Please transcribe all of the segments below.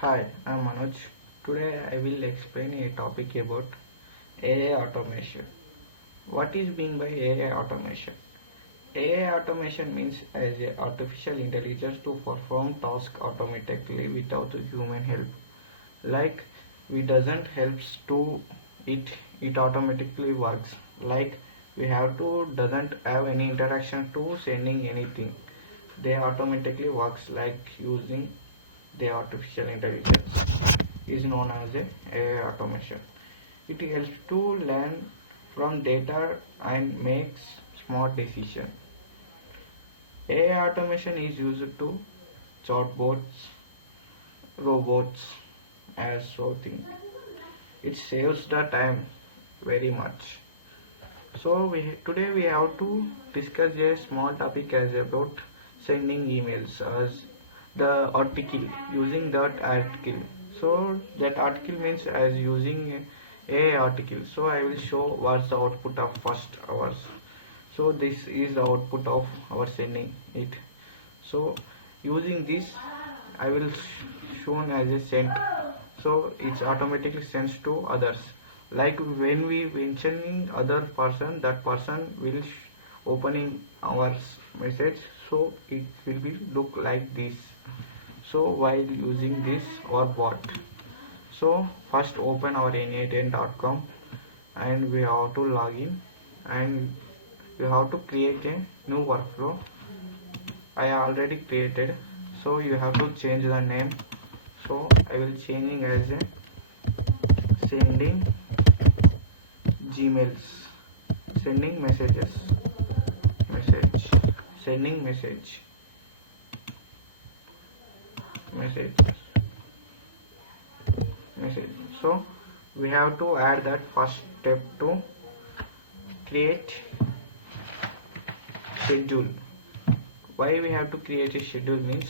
Hi, I'm Manoj. Today I will explain a topic about AI automation. What is mean by AI automation? AI automation means as a artificial intelligence to perform tasks automatically without human help. Like we doesn't helps to it automatically works. Like we have to doesn't have any interaction to sending anything. They automatically works like using the artificial intelligence is known as a AI automation. It helps to learn from data and makes smart decision. AI automation is used to chatbots, robots as so thing. It saves the time very much. So today we have to discuss a small topic as about sending emails as the article using that article. So that article means as using a article. So I will show what's the output of first hours. So this is the output of our sending it. So using this I will shown as a sent. So it's automatically sends to others. Like when we mentioning other person, that person will opening our message. So it will be look like this. So while using this or bot. So first open our n8n.com and we have to log in and we have to create a new workflow. I already created, so you have to change the name. So I will changing as a sending gmails, sending messages, message, sending message, message. So we have to add that first step to create schedule. Why we have to create a schedule means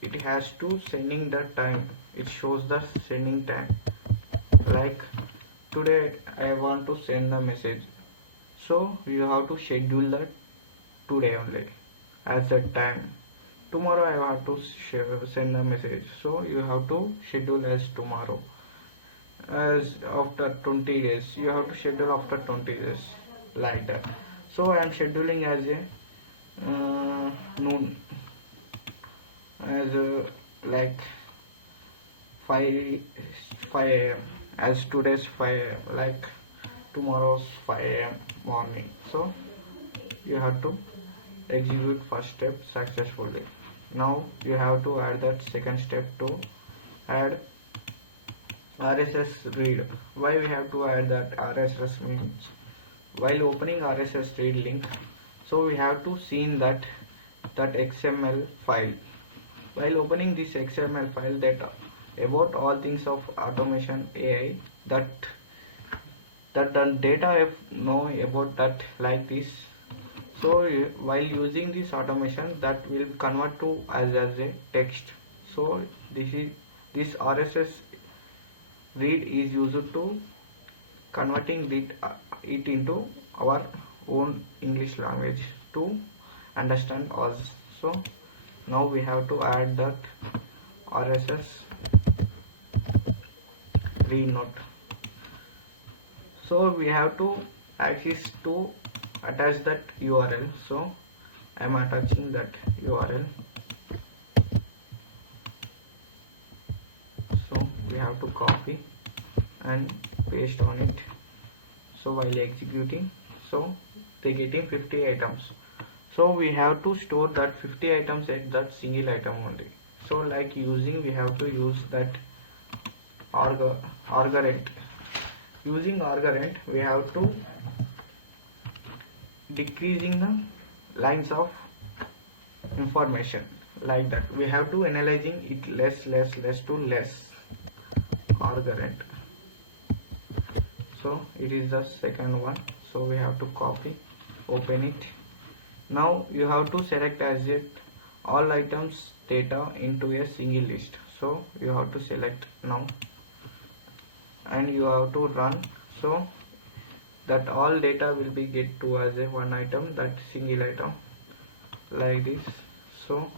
it has to sending the time. It shows the sending time. Like today I want to send the message. So you have to schedule that today only as that time. Tomorrow I have to send a message. So you have to schedule as tomorrow. As after 20 days, you have to schedule after 20 days like that. So I am scheduling as a noon as like 5 5 a.m. as today's 5 a.m. like tomorrow's 5 a.m. morning. So you have to execute first step successfully. Now you have to add that second step to add RSS read. Why we have to add that RSS means while opening RSS read link, so we have to see that XML file. While opening this XML file that about all things of automation AI that the data if know about that like this. So while using this automation that will convert to as a text. So this RSS read is used to converting it into our own English language to understand us. So now we have to add that RSS read note. So we have to access to attach that URL. So I am attaching that URL. So we have to copy and paste on it. So while executing, so they getting 50 items. So we have to store that 50 items at that single item only. So like using we have to use that argorent. Using argorent we have to decreasing the lines of information like that. We have to analyzing it less to less argorent. So it is the second one. So we have to copy, open it. Now you have to select as it all items data into a single list. So you have to select now and you have to run. So that all data will be get to as a one item, that single item like this. So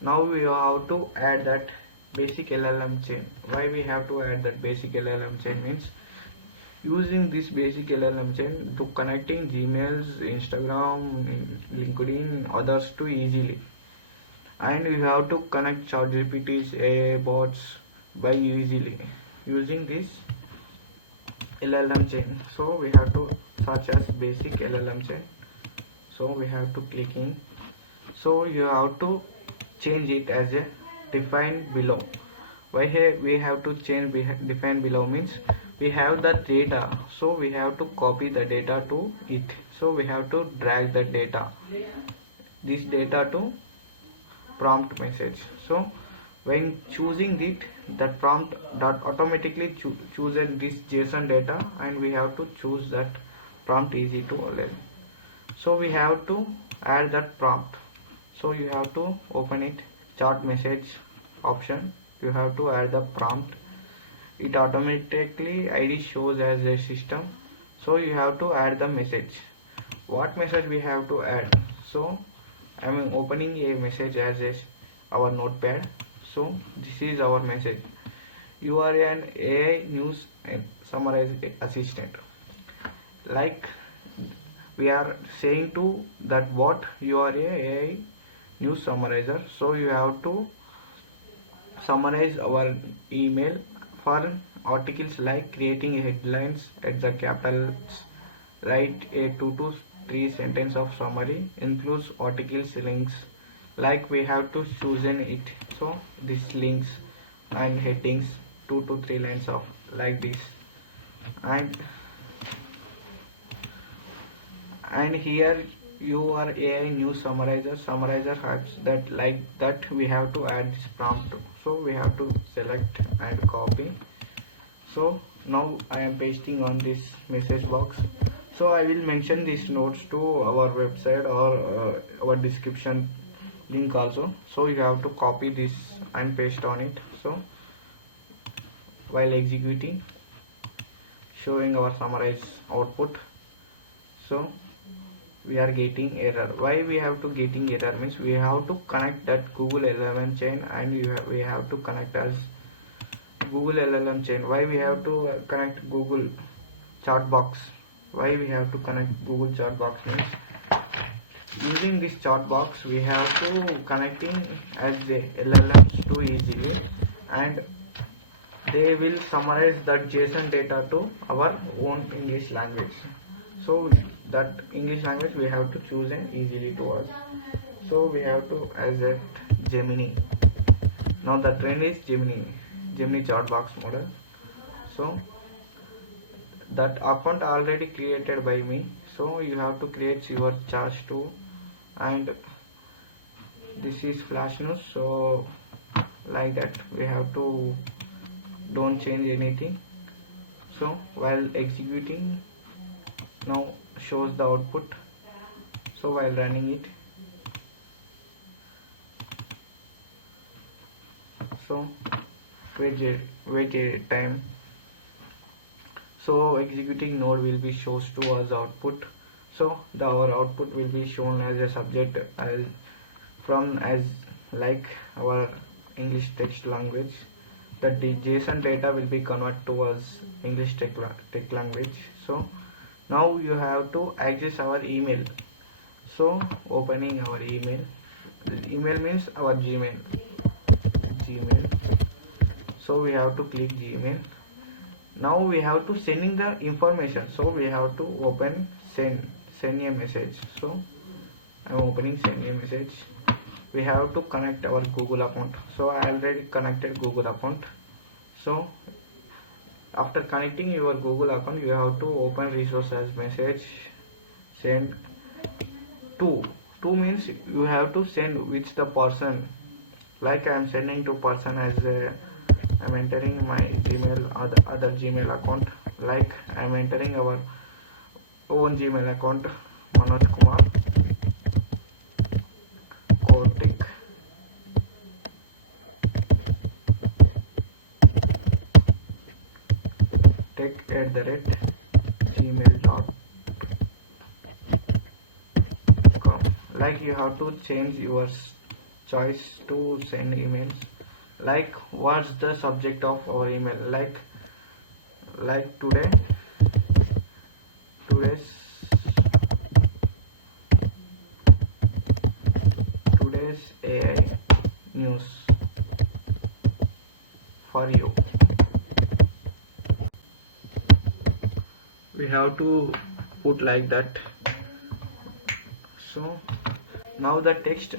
now we have to add that basic LLM chain. Why we have to add that basic LLM chain means using this basic LLM chain to connecting Gmails, Instagram, LinkedIn, others to easily. And you have to connect ChatGPT's AI bots by easily using this LLM chain. So we have to search as basic LLM chain. So we have to click in. So you have to change it as a define below. Why here we have to change define below means we have the data, so we have to copy the data to it. So we have to drag the data, this data to prompt message. So when choosing it, that prompt dot automatically chooses this JSON data, and we have to choose that prompt easy to learn. So we have to add that prompt. So you have to open it, chat message option, you have to add the prompt. It automatically ID shows as a system. So you have to add the message. What message we have to add? So I am opening a message as our notepad. So this is our message. You are an AI news and summarize assistant. Like we are saying to that bot, you are a AI news summarizer. So you have to summarize our email for articles, like creating headlines at the capitals, write a 2 to 3 sentence of summary, includes articles links, like we have to choose it. So these links and headings 2 to 3 lines of like this. And here you are AI news summarizer helps that, like that we have to add this prompt. So we have to select and copy. So now I am pasting on this message box. So I will mention these notes to our website or our description link also. So you have to copy this and paste on it. So while executing, showing our summarized output, so we are getting error. Why we have to getting error means we have to connect that Google LLM chain, and we have to connect as Google LLM chain. Why we have to connect Google chat box? Why we have to connect Google chat box means using this chat box we have to connecting as the LLMs too easily, and they will summarize that JSON data to our own English language. So that English language we have to choose and easily to us. So we have to as a Gemini. Now the trend is Gemini chat box model. So that account already created by me. So you have to create your charts too, and this is flash news. So like that we have to don't change anything. So while executing, now shows the output. So while running it, so wait a time. So executing node will be shows to us output. So our output will be shown as a subject as like our English text language. The JSON data will be converted to us English text language. So now you have to access our email. So opening our email means our Gmail. So we have to click Gmail. Now we have to sending the information. So we have to open send a message. So I am opening send a message. We have to connect our Google account. So I already connected Google account. So after connecting your Google account, you have to open resource as message, send to means you have to send which the person, like I am sending to person as I am entering my Gmail other Gmail account, like I am entering our own Gmail account, Manoj Kumar Kotik. tech@gmail.com. Like you have to change your choice to send emails. like what's the subject of our email, like today's today's AI news for you. We have to put like that. So now the text,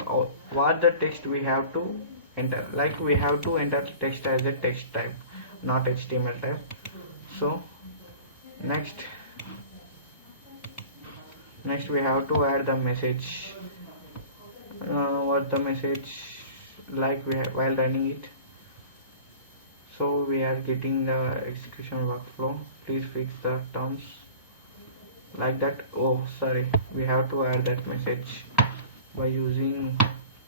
what the text we have to enter, like we have to enter text as a text type, not HTML type. So next we have to add the message. What the message, like we have, while running it, so we are getting the execution workflow, please fix the terms, like that. Oh sorry, we have to add that message by using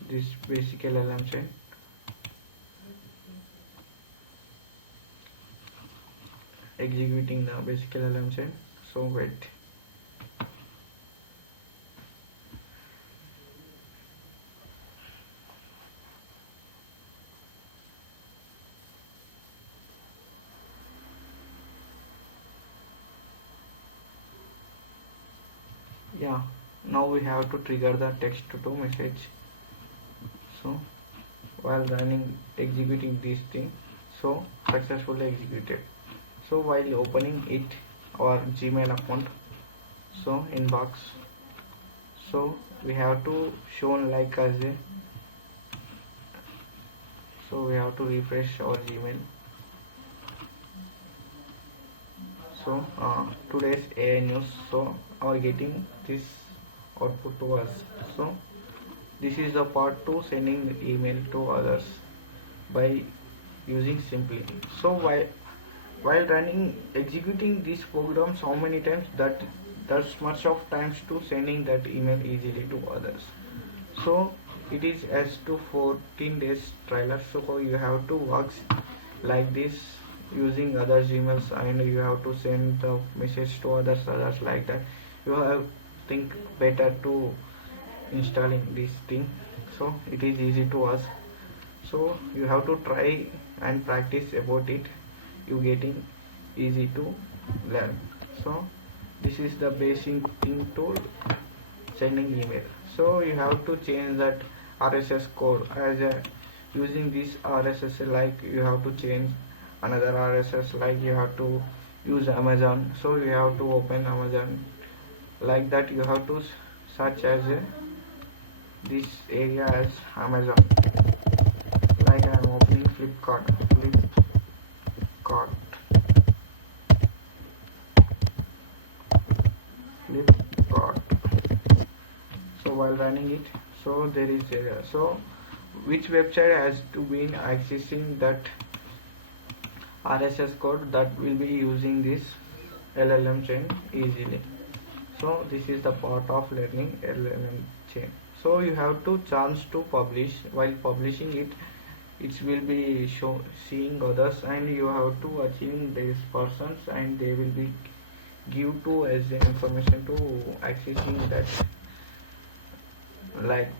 this basic LLM chain. Executing the basic LLM chain. So wait. Yeah, now we have to trigger the text to message. So while running executing this thing, so successfully executed. So while opening it, our Gmail account, so inbox, so we have to shown like as a, so we have to refresh our Gmail. So today's AI news, so our getting this output to us. So this is the part 2, sending the email to others by using simply. So while running executing these programs, how many times that's much of times to sending that email easily to others. So it is as to 14 days trailer. So you have to work like this using other Gmails, and you have to send the message to others like that. You have think better to installing this thing, so it is easy to us. So you have to try and practice about it, you getting easy to learn. So this is the basic thing to sending email. So you have to change that RSS code as a, using this RSS, like you have to change another RSS, like you have to use Amazon. So you have to open Amazon, like that you have to search as a, this area as Amazon, like I am opening Flipkart, Flipkart. So while running it, so there is area. So which website has to be accessing that RSS code, that will be using this LLM chain easily. So this is the part of learning LLM chain. So you have to chance to publish. While publishing it, it will be seeing others, and you have to achieving these persons, and they will be give to as the information to accessing that, like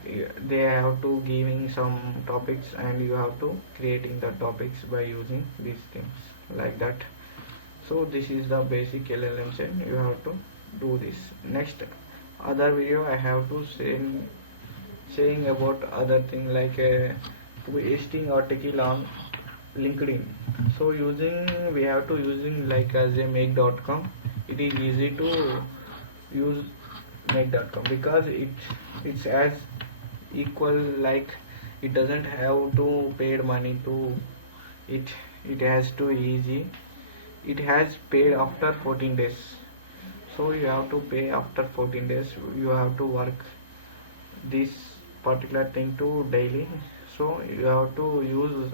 they have to giving some topics, and you have to creating the topics by using these things, like that. So this is the basic LLM chain, you have to do this. Next other video I have to saying about other thing, like wasting article on LinkedIn. So we have to using like as a make.com. It is easy to use make.com because it's as equal, like it doesn't have to paid money to it. It has to easy, it has paid after 14 days. So you have to pay after 14 days, you have to work this particular thing to daily. So you have to use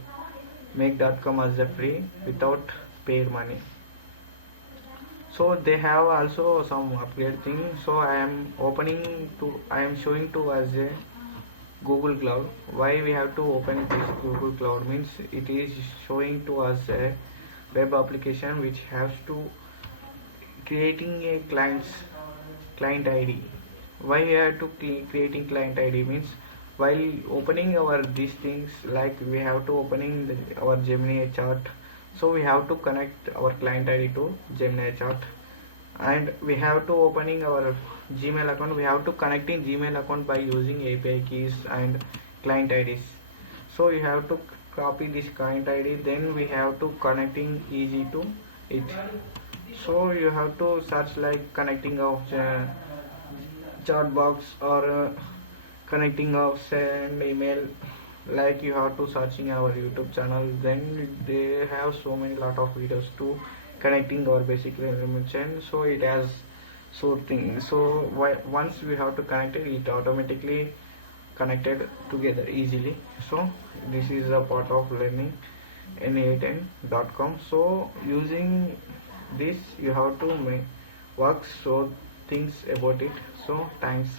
make.com as a free without paid money. So they have also some upgrade thing. So I am showing to as a Google Cloud. Why we have to open this Google Cloud means it is showing to us a web application which has to creating a client ID. Why we have to creating client ID means while opening our these things, like we have to opening our Gemini chart, so we have to connect our client ID to Gemini chart, and we have to opening our Gmail account, we have to connecting Gmail account by using API keys and client IDs. So you have to copy this client ID, then we have to connecting easy to it. So you have to search like connecting of chat box or connecting of send email, like you have to searching our YouTube channel, then they have so many lot of videos to connecting our basic information. So it has sorting, so once we have to connect it, it automatically connected together easily. So this is a part of learning n8n.com. so using this you have to make work so things about it. So thanks.